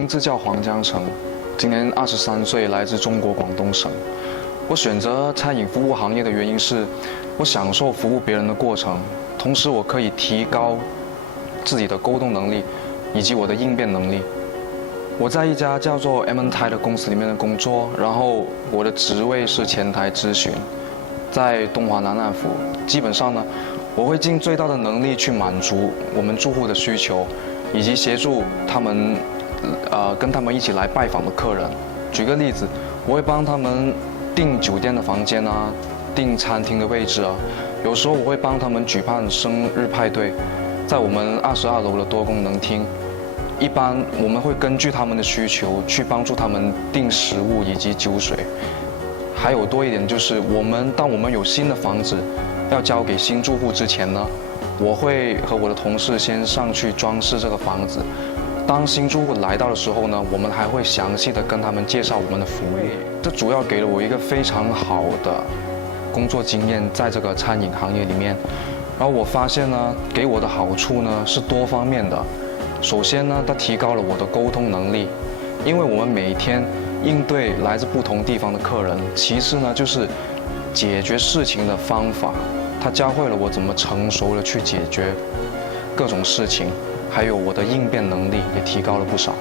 名字叫黄江成，今年23岁，来自中国广东省。我选择餐饮服务行业的原因是，我享受服务别人的过程，同时我可以提高自己的沟通能力以及我的应变能力。我在一家叫做 M&T 的公司里面的工作，然后我的职位是前台咨询，在东华南岸府。基本上呢，我会尽最大的能力去满足我们住户的需求，以及协助他们，跟他们一起来拜访的客人。举个例子，我会帮他们订酒店的房间啊，订餐厅的位置啊。有时候我会帮他们举办生日派对，在我们22楼的多功能厅。一般我们会根据他们的需求去帮助他们订食物以及酒水。还有多一点就是，当我们有新的房子要交给新住户之前呢，我会和我的同事先上去装饰这个房子。当新住户来到的时候呢，我们还会详细的跟他们介绍我们的服务。这主要给了我一个非常好的工作经验，在这个餐饮行业里面。然后我发现呢，给我的好处呢是多方面的。首先呢，它提高了我的沟通能力，因为我们每天应对来自不同地方的客人。其次呢，就是解决事情的方法，它教会了我怎么成熟的去解决各种事情，还有我的应变能力也提高了不少。